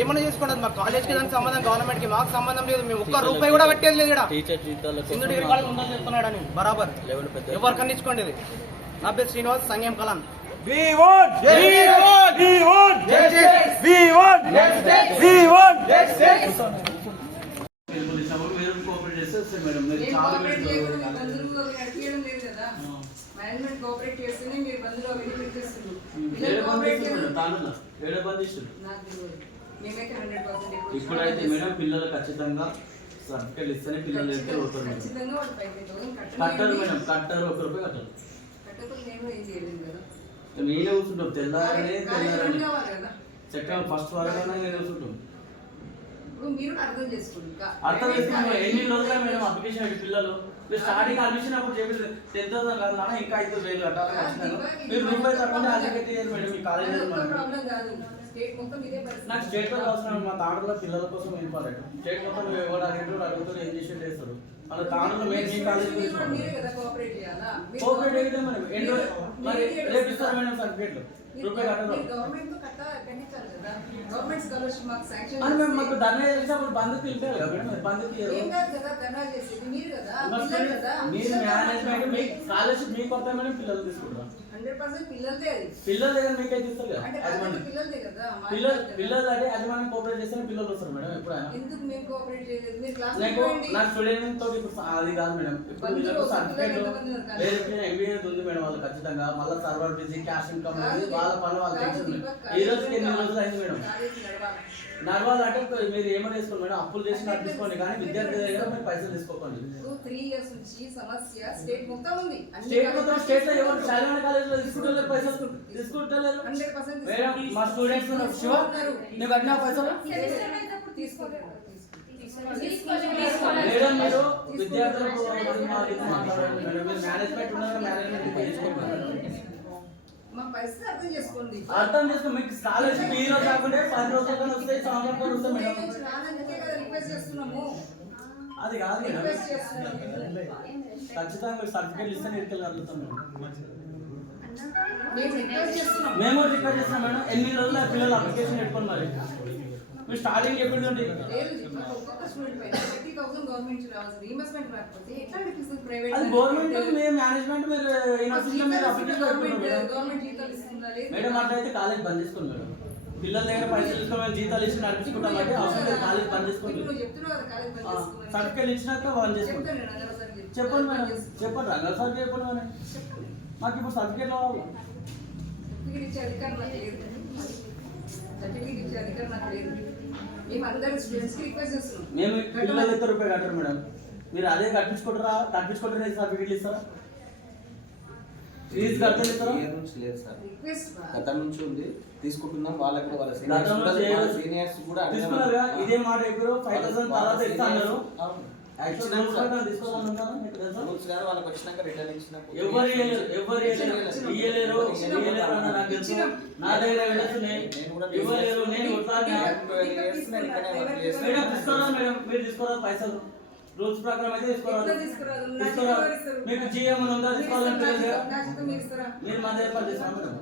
ఏమన్నా చేసుకోండి. మా కాలేజ్కి దానికి సంబంధం, గవర్నమెంట్కి మాకు సంబంధం లేదు. మేము ఒక్క రూపాయి కూడా కట్టేది లేదు. సింధు డిగ్రీ కాలేజ్ ఉందని చెప్తున్నాడు అని బరాబర్ ఎవరికన్నా ఇచ్చుకోండి. ఇది నా పేరు శ్రీనివాస్, సంగం కలాన్. మేనేజ్మెంట్ కోఆపరేట్ చేస్తేనే మీరు బంధువులు అవన్నీ పెట్టేస్తున్నారు. మేమైతే 100% ఇప్పుడైతే మేడం పిల్లలు ఖచ్చితంగా సర్టిఫికేట్ ఇస్తేనే పిల్లలు అయితే అవుతారు. ఖచ్చితంగా వాళ్ళు 5,000 కట్టారు మేడం, కట్టారు, 1 రూపాయి కట్టారు. కట్టకపోతే నేను ఏం చేయలేదు కదా. నేనే కూర్చుంటాం తెల్లారని చక్కగా ఫస్ట్ వారంగా నేను కూర్చుంటాం. ఇప్పుడు మీరు అర్థం చేసుకోండి. అర్థం చేసుకున్నాం. ఎన్ని రోజులు మేడం అప్లికేషన్ పెట్టి పిల్లలు స్టార్టింగ్ అడ్మిషన్ అప్పుడు చెప్పి 10,000 కాదు నాన్న, ఇంకా 5,000 కట్టాలి ఖచ్చితంగా. మీరు రూపాయి తప్పకుండా అడ్మిట్ చేయాలి మేడం. మీ కాలేజ్ నాకు స్టేట్ లో అవసరం. మా తాడులో పిల్లల కోసం ఇంపార్టెంట్. స్టేట్ మొత్తం ఎవరు అడుగుతారు, ఏం చేసి చేస్తారు. మన తాడులో మేము మీ కాలేజ్ కోఆపరేట్ అయితే మరి రేపు ఇస్తారు మేడం సర్టిఫికేట్లు. రూపాయి మాకు ధర్నా చేసినప్పుడు బంధు తెలిపారు కదా మేడం. బంధు మీరు మేనేజ్మెంట్ మీ స్కాలర్షిప్ మీకు వస్తాయి మేడం. పిల్లలు తీసుకుంటారు 100% పిల్లలదే. అది పిల్లల దగ్గర మీకైతే ఇస్తారు కదా. పిల్లలదే కదా. పిల్లలు అంటే అజమాని కోఆపరేట్ చేస్తే పిల్లలు వస్తారు మేడం. ఎప్పుడైనా ఎందుకు మేము కోఆపరేట్ చేయలేదు? మీరు క్లాస్ నా స్టూడెంట్ తోటి ఇప్పుడు అది కాదు మేడం. ఇప్పుడు మీకు సర్టిఫికేట్ లేదు, ఎంబీఏ ఉంది మేడం. వాళ్ళు ఖచ్చితంగా మళ్ళీ సర్వర్ బిజీ, క్యాష్ ఇన్కమ్ ఉంది, వాళ్ళ పనులు వాళ్ళు టెన్షన్. ఈ రోజుకి 8 రోజులు అయింది మేడం. నడవాలంటే మీరు ఏమైనా తీసుకోండి మేడం. అప్పులు చేసి నడిపించుకోండి, కానీ విద్యార్థి దగ్గర మీరు పైసలు తీసుకోకండి. 3 ఇయర్స్ నుంచి సమస్య స్టేట్ మొత్తం ఉంది. స్టేట్ లో ఎవరు శాలివాణి కాలేజ్ లో తీసుకుంటలేరు, పైసలు తీసుకుంటలేరు 100% మేడం. మా స్టూడెంట్స్ శివ నువ్వు కట్టిన పైసలు మేడం. మీరు విద్యార్థులకు మాట్లాడండి మేడం. మీరు మేనేజ్మెంట్ ఉన్నారా, మేనేజ్మెంట్ మా పరిస్థితి అర్థం చేసుకోండి. అర్థం చేసుకో. మీకు స్కాలర్షిప్ ఈ రోజు కాకుండా 10 రోజులు కానీ వస్తాయి, సంవత్సరం కానీ వస్తాయి మేడం. రిక్వెస్ట్ చేస్తున్నాము. అది కాదు మేడం. ఖచ్చితంగా మీరు సర్టిఫికేట్ ఇస్తే ఇరుకెళ్ళగలుగుతాం మేడం. మేము రిక్వెస్ట్ చేస్తున్నాం మేడం. 8 రోజులు పిల్లలు అప్లికేషన్ పెట్టుకోండి. మరి మీరు స్టార్టింగ్ ఎప్పుడు ఒక్కొక్క స్టూడెంట్ పైన 30,000 గవర్నమెంట్ రావాలి. రీఇంబర్స్మెంట్ రాకపోతే ఎట్లా అనిపిస్తుంది? ప్రైవేట్ అది గవర్నమెంట్ మీ మేనేజ్మెంట్ మీరు యూనివర్సిటీలో మీరు అప్లికేషన్ పెట్టుకుంటారు గవర్నమెంట్ జీతాలు ఇస్తుందా లేదు మేడం. అట్లయితే కాలేజ్ బంద్ చేసుకోండి మేడం. పిల్లల దగ్గర పైసలు తీసుకోమని జీతాలు ఇచ్చి నడిపించుకుంటాం అంటే అవసరం లేదు. కాలేజ్ బంద్ చేసుకోండి. సర్టిఫికేట్ ఇచ్చినాక బంద్ చేసుకోండి. చెప్పండి మేడం, చెప్పండి రంగా సార్ చెప్పండి మేడం. మాకు ఇప్పుడు సర్టిఫికేట్ కావాలి. ఇచ్చే అధికారం నాకు లేదు. సర్టిఫికేట్ ఇచ్చే అధికారం నాకు లేదు. మేము అందరు స్టూడెంట్స్ కి రిక్వెస్ట్ చేస్తున్నాం. మేము పిల్లలు 100 రూపాయలు కట్టారు మేడం. మీరు అదే కట్టించుకుంటారా? సర్టిఫికేట్ ఇస్తారా? ఫీజు కడితే ఇస్తారా? లేదు సార్, రిక్వెస్ట్ గతం నుంచి ఉంది, తీసుకుంటున్నాం. వాళ్ళకి కూడా వాళ్ళ సీనియర్స్ కూడా తీసుకున్నారుగా. ఇదే మాట ఇప్పుడు 5,000 తర్వాత ఇస్తా అన్నారు. వాళ్ళకి వచ్చినాక రిటర్న్ ఇచ్చినప్పుడు ఎవరు నా దగ్గర మీరు తీసుకోరా పైసలు. రూల్స్ ప్రకారం అయితే తీసుకోవాలి. మీకు జిఎం ఉందా తీసుకోవాలంటే మీరు మా దగ్గర తీసుకోవాలి మేడం.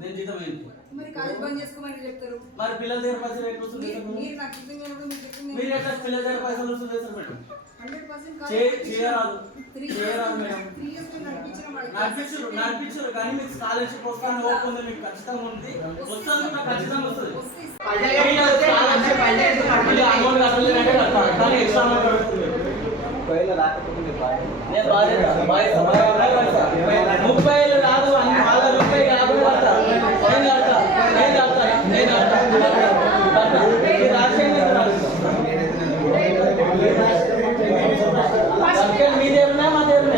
నేను జీతం ఏంటి మరి కాలేజ్ బంద్ చేసుకోమని చెప్తారు. మరి పిల్లల దగ్గర పైసలు ఎట్లా వస్తుంది మీరు నాకు చెప్పింది మీరు చెప్పింది మీరు ఎట్లా పిల్లల దగ్గర పైసలు వస్తుంది సార్ మేడం 100% చేయరాదు మేడం 3 years నడిపించారు కానీ మీకు స్కాలర్షిప్ వస్తాను ఓపెన్ మీకు ఖచ్చితంగా ఉంది వస్తుంది కూడా ఖచ్చితంగా వస్తుంది అమౌంట్ కట్టలేదంటే కట్టాలి కానీ ఎక్స్ట్రా అమౌంట్ కడుతుంది నేను బాధ్యత 30 కాదు అన్ని వాళ్ళ రూపాయి కాదు మీ దగ్గర మా దగ్గర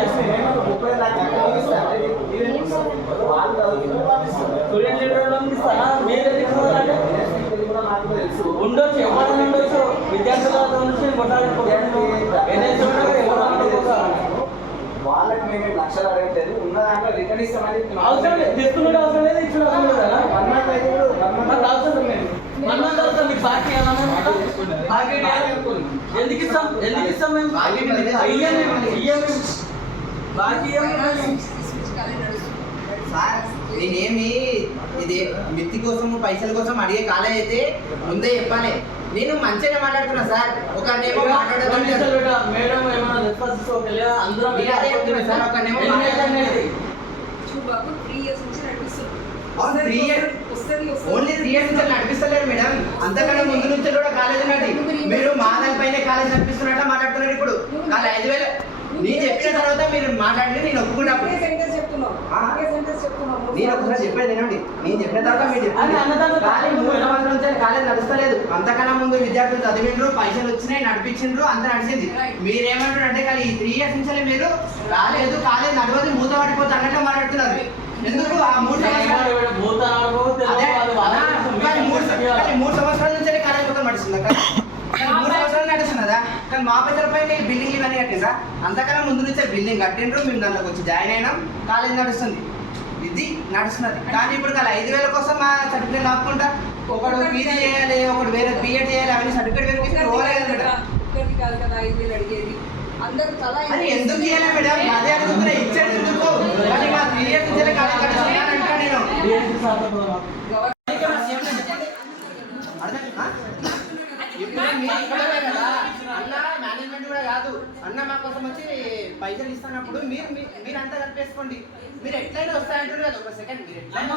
స్టూడెంట్ లీడర్ ఉండొచ్చు ఎవరైనా ఉండొచ్చు విద్యార్థుల నుంచి వాళ్ళకి మేము లక్షలు అడగట్లేదు ఉన్న దాంట్లో రిటర్న్ ఇస్తామని అవసరం లేదు తీసుకునే అవసరం లేదు ఇచ్చిన అవసరం లేదు కదా అవసరం లేదు మనమంతా అవసరం మీకు బాకీ ఎందుకు ఇస్తాం మేము బాకీ సార్ నేనేమి ఇది మిత్తి కోసం పైసల కోసం అడిగే కాలేజ్ అయితే ముందే చెప్పాలి. నేను మంచిగా మాట్లాడుతున్నా సార్. ఒకనేమో మేడం ఏమైనా రెస్పాన్స్ సార్ ఒకనేమో బాబు 3 years నుంచి నడిపిస్తుంది. ఓన్లీ 3 years నుంచి నడిపిస్తలేరు మేడం. అంతకన్నా ముందు నుంచి కూడా కాలేజ్ ఉన్నది. మీరు మా దానిపైనే కాలేజ్ నడిపిస్తున్నట్టు మాట్లాడుతున్నారు. ఇప్పుడు కాదు 5,000 నేను చెప్పిన తర్వాత మీరు మాట్లాడి నేను ఒప్పుకుంటా. నేను ఒకసారి చెప్పేది వినండి. నేను చెప్పిన తర్వాత మీరు చెప్పండి. కానీ 3 సంవత్సరాల నుంచి కాలేజ్ నడుస్తలేదు. అంతకన్నా ముందు విద్యార్థులు చదివిండ్రు, పైసలు వచ్చినాయి, నడిపించిండ్రు, అంతా నడిచింది. మీరేమంటారు అంటే కానీ ఈ 3 years నుంచి మీరు రాలేదు, కాలేజ్ నడవదు, మూత పడిపోతే అన్నట్టు మాట్లాడుతున్నారు. ఎందుకు ఆ 3 సంవత్సరాలు 3 సంవత్సరాల నుంచి కాలేజ్ మొత్తం నడుస్తుంది. 3 సంవత్సరాలు నడుస్తున్నదా? కానీ మా పైసల పైన బిల్డింగ్ ఇవన్నీ కట్టిండ్రా? అంతకన్నా ముందు నుంచే బిల్డింగ్ కట్టిండ్రు, మేము దాంట్లోకి వచ్చి జాయిన్ అయినాం, కాలేజ్ నడుస్తుంది. ఇది నడుస్తున్నది. కానీ ఇప్పుడు 5,000 కోసం మా సర్టిఫికేట్ ఆపుకుంటా. ఒకడు పీజీ చేయాలి, ఒకడు వేరే బిఎడ్ చేయాలి, అవన్నీ సర్టిఫికేట్ వెరిఫికేషన్ కాదు కదా 5,000 అడిగేది. అందరూ చాలా ఎందుకు చేయాలి మేడం? అదే అడుగుతున్నా, ఇచ్చేది ఎందుకు? కానీ మా 3 years నుంచి కాలేజ్ నడుస్తున్నానంటా నేను. అన్న మేనేజ్మెంట్ కూడా కాదు అన్న మా కోసం వచ్చి పైసలు ఇస్తున్నప్పుడు మీరు అంతా కలిపేసుకోండి. మీరు ఎట్లయినా వస్తాయంటారు కదా. ఒక సెకండ్, మీరు ఎట్లయినా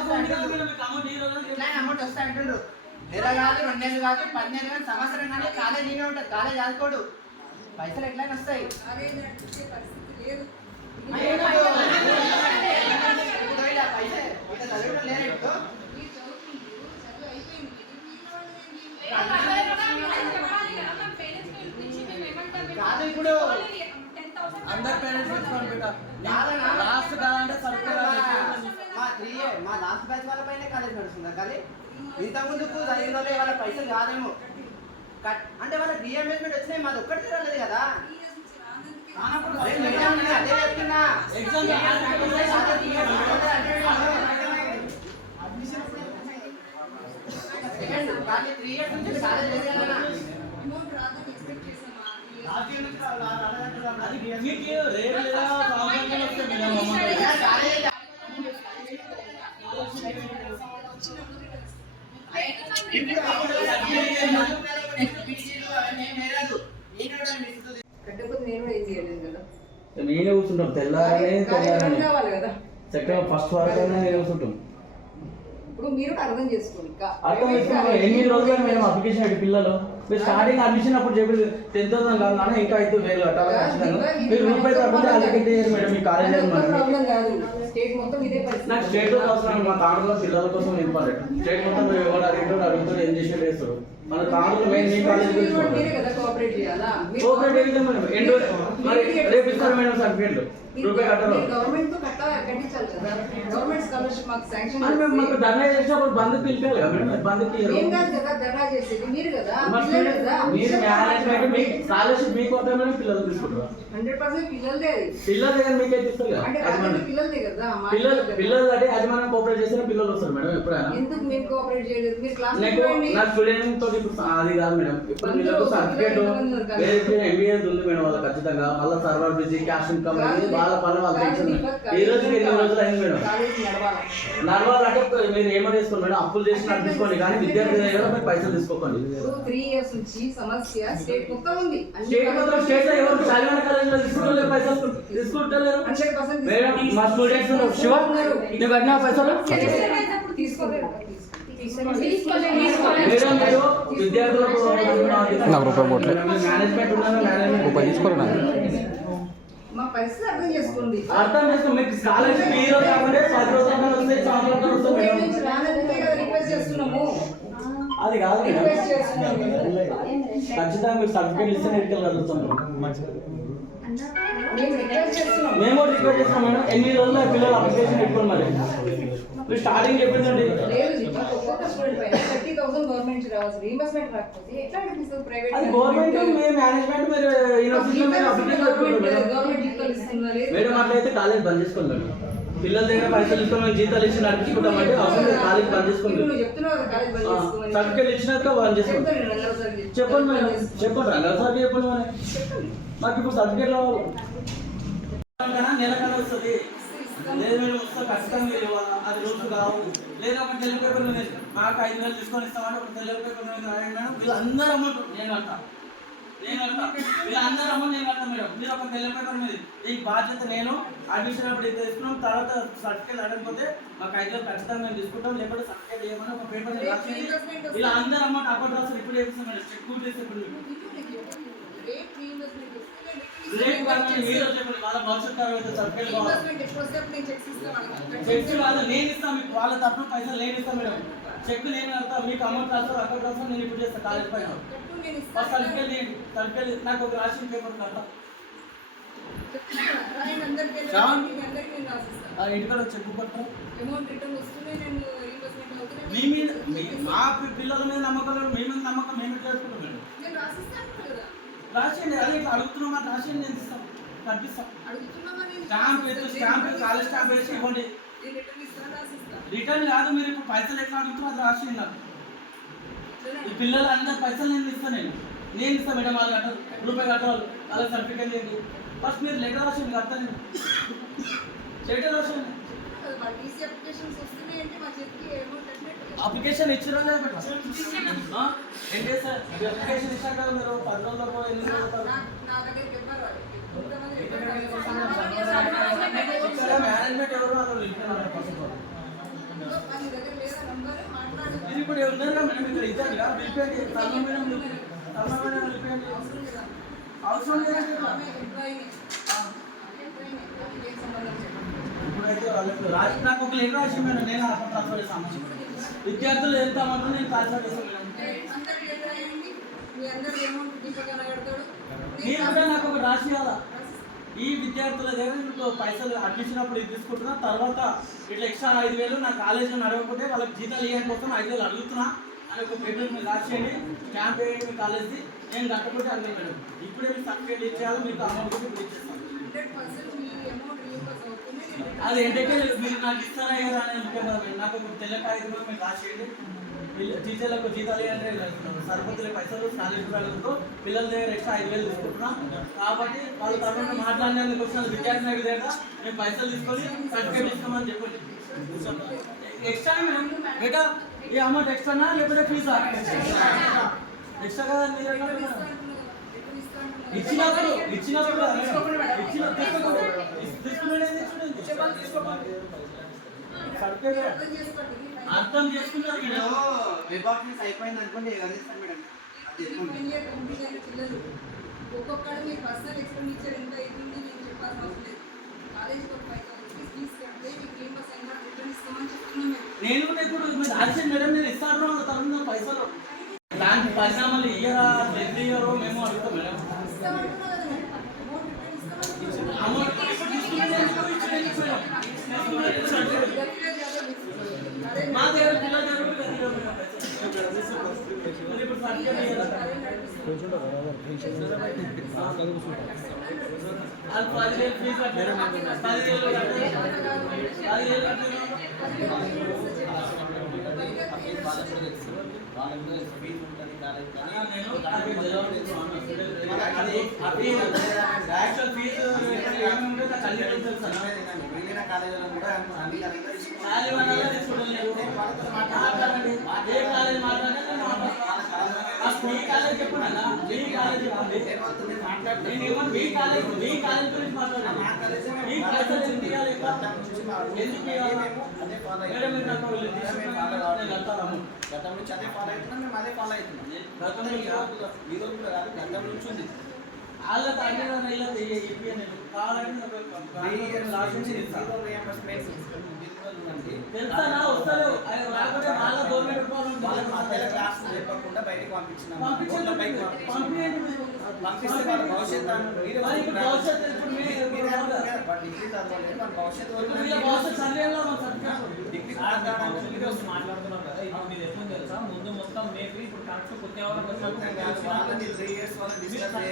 అమౌంట్ వస్తాయంటారు. నెల కాదు, 2 నెలలు కాదు, 10 నెలలు కానీ, సంవత్సరం కానీ కాలేజ్ ఏమే ఉంటుంది. కాలేజ్ ఆదుకోడు, పైసలు ఎట్లయినా వస్తాయి. చదవడం లేదు కాదు. ఇప్పుడు అందరు పేరెంట్స్ లాస్ట్ కావాలంటే మా లాస్ట్ బ్యాచ్ వాళ్ళ పైన కాలేజ్ నడుస్తుందా? కానీ ఇంత ముందుకు చదివిన వాళ్ళే వాళ్ళ పైసలు కాదేమో. అంటే వాళ్ళ రీఎంబర్స్మెంట్ వచ్చినాయి, మాది ఒక్కటి రాలేదు కదా. అదే చెప్తున్నా. కానీ 3 years నుంచి కాలేజ్ చేయాలన్నా నేనే కూర్చుంటాం తెల్లారనే చక్కగా ఫస్ట్ వరకు నేనే కూర్చుంటాం. ఇప్పుడు మీరు అర్థం చేసుకోండి. అర్థం చేసుకుంటాం. 8 రోజులు మేము అప్లికేషన్ పెట్టి పిల్లలు మీరు స్టార్టింగ్ అడ్మిషన్ అప్పుడు చెప్పి 10,000 కాదు ఇంకా 5,000 కట్టాలి ఖచ్చితంగా. మీరు రూపాయి తప్పకుండా అలకెట్ చేయాలి మేడం మీ కాలేజ్. నాకు స్టేట్ అవసరం. మా తాడులో పిల్లల కోసం ఇంపార్టెంట్. స్టేట్ మొత్తం ఎవరు అడుగుతాడు ఏం చేసేది వేస్తారు. మన తాడులో మెయిన్ మీ కాలేజ్ కోఆపరేట్ మరి రేపు ఇస్తారు మేడం సర్టిఫికేట్లు. రూపాయి కట్టాలి. గవర్నమెంట్ తో కట్టించాలి కదా. గవర్నమెంట్ స్కాలర్షిప్ మాకు శాంక్షన్ మాకు ధర్నా చేసినప్పుడు బంధు పిలిపారు కదా మేడం. బంధుకి ఏం కాదు కదా ధర్నా చేసేది మీరు కదా. మీరు మేనేజ్మెంట్ మీ స్కాలర్షిప్ మీకు వద్దా మేడం పిల్లలు తీసుకుంటారా 100% పిల్లలదే అది. పిల్లల దగ్గర మీకే ఇస్తారు కదా అంటే యాజమాన్యం. పిల్లలదే కదా మా పిల్లలు అంటే యాజమాన్యం కోఆపరేట్ చేసిన పిల్లలు వస్తారు మేడం ఎప్పుడైనా ఎందుకు మీరు కోఆపరేట్ చేయలేదు? మీరు క్లాస్ నా స్టూడెంట్ తోటి ఇప్పుడు అది కాదు మేడం ఇప్పుడు వీళ్ళకు సర్టిఫికేట్ ఎంబీఏ ఉంది మేడం వాళ్ళు ఖచ్చితంగా మళ్ళీ సర్వర్ బిజీ క్యాష్ ఇన్కమ్ అనేది వాళ్ళ పని వాళ్ళ టెన్షన్ ఈ రోజుకి 8 రోజులు అయింది మేడం నడవాలంటే మీరు ఏమో తీసుకోండి మేడం అప్పులు చేసి నడిపించుకోండి కానీ విద్యార్థి దగ్గర మీరు పైసలు తీసుకోకండి 3 ఇయర్స్ నుంచి సమస్య స్టేట్ మొత్తం ఉంది. స్టేట్ లో ఎవరు శాలివాన కాలేజీలో తీసుకుంటలేరు పైసలు తీసుకుంటలేరు 100% మేడం మా స్టూడెంట్స్ శివ నువ్వు కట్టినా పైసలు తీసుకోలేదు. మేడం మీరు విద్యార్థులకు మేనేజ్మెంట్ మా పరిస్థితి అర్థం చేసుకోండి. అర్థం చేసుకో మీకు స్కాలర్షిప్ ఈ రోజు కాకుండా 10 రోజులు వస్తాయి సంవత్సరాలు వస్తాయి మేడం నుంచి రానందుకే కదా రిక్వెస్ట్ చేస్తున్నాము. అది కాదు మేడం రిక్వెస్ట్ చేస్తున్నాము. ఖచ్చితంగా మీరు సర్టిఫికేట్ ఇస్తే ఎన్నికలు మేము రిక్వెస్ట్ చేస్తున్నాము. మేము రిక్వెస్ట్ చేస్తాం మేడం 8 రోజులు పిల్లలు అప్లికేషన్ పెట్టుకోండి మరి మీరు స్టార్టింగ్ చెప్పిందండి లేదు ఒక్కొక్క స్టూడెంట్ పైన 30,000 గవర్నమెంట్ రావాలి రీఇంబర్స్మెంట్ రాకపోతే ఎట్లా అనిపిస్తుంది? ప్రైవేట్ అది గవర్నమెంట్ మీ మేనేజ్మెంట్ మీరు యూనివర్సిటీలో మీరు అప్లికేషన్ పెట్టుకోండి గవర్నమెంట్ జీతాలు ఇస్తుందా? లేదు మేడం అట్లయితే కాలేజ్ బంద్ చేసుకోండి మేడం పిల్లల దగ్గర పైసలు ఇస్తాం మేము జీతాలు ఇచ్చి నడిపించుకుంటామంటే అసలు కాలేజ్ బంద్ చేసుకోండి నువ్వు చెప్తున్నావు కదా కాలేజ్ బంద్ చేసుకోమని. సర్టిఫికేట్ ఇచ్చినాక బంద్ చేసుకోండి చెప్పండి మేడం చెప్పండి రంగాసారి చెప్పండి మరి మాకు ఇప్పుడు సర్టిఫికేట్ నెలకన్నా వస్తుంది లేదు మేడం వస్తా ఖచ్చితంగా మీరు ఇవ్వాలా అది రోజు కావు లేదా ఒక తెలుగు పేపర్ మాకు 5,000 తీసుకొని ఇస్తామని ఒక తెలుగు పేపర్ మేడం వీళ్ళందరూ అమౌంట్ నేను కడతా వీళ్ళందరూ అమౌంట్ నేను కడతాను మేడం మీరు ఒక తెలుగు పేపర్ మీద ఈ బాధ్యత నేను అడ్మిషన్ అప్పుడు తీసుకున్నాం తర్వాత సర్టిఫికేట్ అడగకపోతే మాకు 5,000 ఖచ్చితంగా మేము తీసుకుంటాం లేకపోతే సర్టిఫికేట్ చేయమని ఒక పేపర్ రాసి ఇలా అందరూ అమౌంట్ అకౌంట్ రాసి ఇప్పుడు చేస్తాం మేడం చెక్ బుక్ చేసి ఇప్పుడు నేను ఇస్తాను మీకు వాళ్ళ తరఫున పైసలు నేను ఇస్తాను మేడం చెక్ నేను వెళ్తా మీకు అమౌంట్ రాస్తారు అకౌంట్ రాస్తారు నేను ఇప్పుడు చేస్తాను కాలేజ్ పైన సర్టిఫికేట్ నాకు ఒక రాసిన పేపర్ కడతా ఇంటికాడ చెక్ పడతా మీ మీద మా పిల్లల మీద నమ్మకం మీ మీద నమ్మకం మేము చేసుకుంటాం మేడం రాసేయండి అదే ఇట్లా అడుగుతున్నాం మాట రాసేయండి నేను ఇస్తాను కట్టిస్తాం స్టాంప్ కాలేజ్ స్టాంప్ వేసి ఇవ్వండి రిటర్న్ కాదు మీరు ఇప్పుడు పైసలు ఎట్లా అడుగుతున్నా అది రాసేయండి నాకు ఈ పిల్లలు అందరు పైసలు నేను ఇస్తాను నేను ఇస్తాను మేడం వాళ్ళు కట్టారు రూపాయి కట్టాలి వాళ్ళకి సర్టిఫికేట్ లేదు ఫస్ట్ మీరు లెటర్ రాసేయండి కడతాను లెటర్ రాసేయండి అప్లికేషన్ ఇచ్చినా లేదు ఏంటి సార్ అప్లికేషన్ ఇచ్చారు కదా మీరు 10 రోజులకు 8 రోజులకు మేనేజ్మెంట్ ఎవరు మీరు ఇప్పుడు ఉన్నారుగా మేడం ఇక్కడ ఇచ్చారు కదా పిలిపేయండి సల్మా మేడం పిలిపేయండి అవసరం లేదండి ఇప్పుడైతే వాళ్ళకి రాసి నాకు ఒక లెటర్ రాసి మేడం నేను అకౌంట్ ట్రాన్స్ఫర్ చేస్తాను విద్యార్థులు ఎంత అమౌంట్ నేను ట్రాన్స్ఫర్ చేస్తాను మీరు కూడా నాకు ఒక రాసి ఇవ్వాలా ఈ విద్యార్థుల దగ్గర మీకు పైసలు అడ్మిషన్ అప్పుడు ఇది తీసుకుంటున్నా తర్వాత ఇట్లా ఎక్స్ట్రా 5,000 నా కాలేజీలో నడవకపోతే వాళ్ళకి జీతాలు ఇవ్వడం కోసం 5,000 అడుగుతున్నా అని ఒక పేపర్ మీరు రాసేయండి క్యాంప్ వేయండి మీ కాలేజీ నేను కట్టకపోతే అడగను మేడం ఇప్పుడే మీకు సర్టిఫికేట్ ఇచ్చేయాలి మీకు అమౌంట్ కూడా ఇప్పుడు ఇచ్చేస్తాను అది ఏంటంటే మీరు నాకు ఇస్తారా కదా అని ముఖ్యం కదా మేడం నాకు ఒక తెల్ల కాగితం మీరు రాసేయండి టీచర్లకు జీతాలు అంటే సరిపోతులే పైసలు స్కాలర్షిప్ అడుగుతూ పిల్లల దగ్గర ఎక్స్ట్రా 5,000 తీసుకుంటున్నాం కాబట్టి వాళ్ళ తరఫున మాట్లాడడానికి వచ్చిన విద్యార్థి దగ్గర మేము పైసలు తీసుకొని సర్టిఫికేట్ ఇస్తామని చెప్పండి ఎక్స్ట్రా మేడం బేటా ఈ అమౌంట్ ఎక్స్ట్రానా లేకపోతే ఫీజా ఎక్స్ట్రా కదా మీరు ఇచ్చినప్పుడు అర్థం చేసుకుంటారు అయిపోయింది అనుకోండి పిల్లలు ఒక్కొక్కరు మీ పర్సనల్ ఎక్స్పెండిచర్ ఎంత అవుతుంది నేను చెప్పాల్సిన అవసరం లేదు కాలేజ్కి ఒక 5,000 ఫీజు కడితే మీకు క్యాంపస్ అయినా రిటర్న్ ఇస్తామని చెప్తున్నాం నేను కూడా ఇప్పుడు మీరు ఆలోచన మేడం నేను ఇస్తాను వాళ్ళ తరఫున పైసలు దానికి పరిణామాలు ఇయ్యరా ప్రతి ఇయ్యరో మేము అడుగుతాం మేడం అమౌంట్ మా దగ్గర పిల్లల దగ్గర ఇప్పుడు మిగిలిన కాలేజీలో కూడా గతం నుంచి అదే ఫాలో అవుతున్నాం, మేము అదే ఫాలో అవుతున్నాం. ఈ రోజు కూడా కాదు, గతం నుంచి ఉంది. చెప్పకుండా బయటకు పంపించినాం. పంపిస్తే వాళ్ళ భవిష్యత్తు డిగ్రీ చదవలేదు, మన భవిష్యత్తు మాట్లాడుతున్నారు కదా. ఇప్పుడు మీరు ఎట్లా తెలుసా, ముందు మొత్తం మేపి ఇప్పుడు కరెక్ట్ కొత్త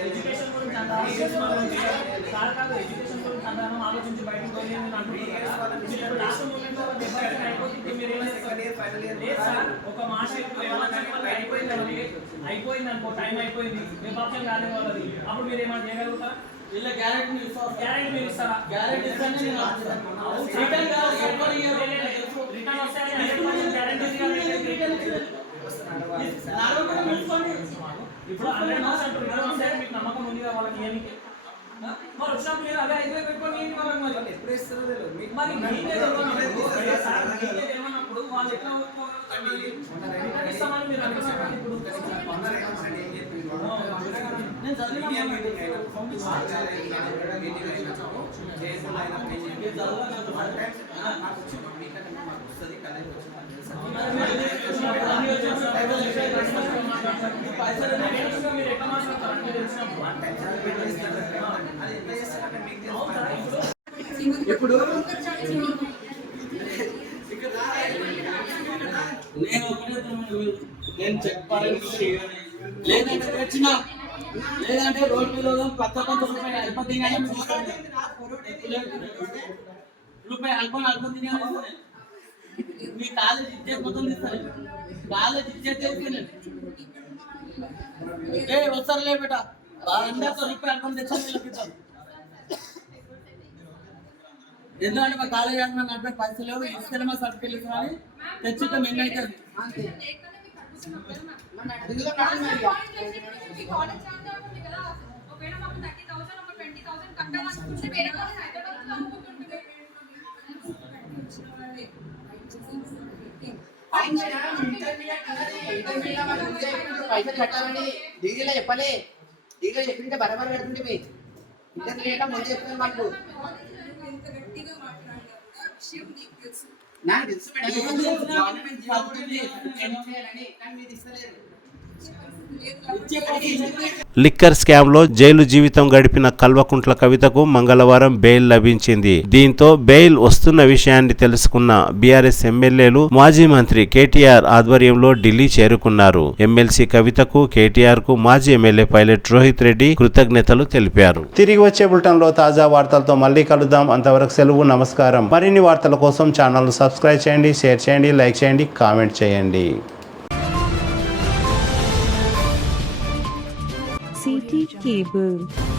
ఎడ్యుకేషన్ గురించి ఆలోచించి బయటకు పోయి లాస్ట్ మూమెంట్ లో ఒక మాస్ అయిపోయింది అనుకో, టైం అయిపోయింది, మీకు ఆప్షన్ కాలేదు వాళ్ళది, అప్పుడు మీరు ఏమైనా చేయగలుగుతారా? ఇలా గ్యారెంటీ మీరు ఇస్తారా? గ్యారెంటీ ఇప్పుడు 100 మార్క్స్ అంటున్నారు, మీకు నమ్మకం ఉంది కదా వాళ్ళకి ఏమిటి? మరి వచ్చినప్పుడు మీరు అదే 5 పెట్టుకొని మరి ఎప్పుడు ఇస్తారో తెలియదు. మరి ఏమన్నప్పుడు వాళ్ళు ఎట్లా ఇస్తామని మీరు అనుకున్నారు. ఇప్పుడు నేను చదివిన ఇప్పుడు నేను చెప్పాలని లేదంటే తెచ్చిన లేదంటే రోడ్ మీద పక్క రూపాయలు అల్ప తినాలి రూపాయలు అల్పం తినాలి. మీ కాలేజ్ ఇచ్చే మొత్తం తీస్తారు, కాలేజ్ ఇచ్చేది వస్తారులే బేట అందరితో రూపాయలు అల్పం తెచ్చారు. ఎందుకంటే మా కాలేజ్ నడిపే పైసలు లేవు, ఇస్తేనే మా సర్టిఫికెట్ ఇస్తామని తెచ్చుంటే మెయిన్ అవుతుంది. పైసలు కట్టాలని డిగ్రీలో చెప్పలే, డిగ్రీలో చెప్పింటే బరాబర్ పెడుతుంటే ఇంటర్ ముందు చెప్తుంది మాకు. నాకు తెలుసు లిక్కర్ స్కామ్ లో జైలు జీవితం గడిపిన కల్వకుంట్ల కవితకు మంగళవారం బెయిల్ లభించింది. దీంతో బెయిల్ వస్తున్న విషయాన్ని తెలుసుకున్న బీఆర్ఎస్ ఎమ్మెల్యేలు మాజీ మంత్రి కేటీఆర్ ఆధ్వర్యంలో ఢిల్లీ చేరుకున్నారు. ఎమ్మెల్సీ కవితకు, కేటీఆర్ కు మాజీ ఎమ్మెల్యే పైలట్ రోహిత్ రెడ్డి కృతజ్ఞతలు తెలిపారు. తిరిగి వచ్చే బులెటిన్ లో తాజా వార్తలతో మళ్ళీ కలుద్దాం. అంతవరకు సెలవు, నమస్కారం. మరిన్ని వార్తల కోసం ఛానల్ సబ్స్క్రైబ్ చేయండి, షేర్ చేయండి, లైక్ చేయండి, కామెంట్ చేయండి. CT Cable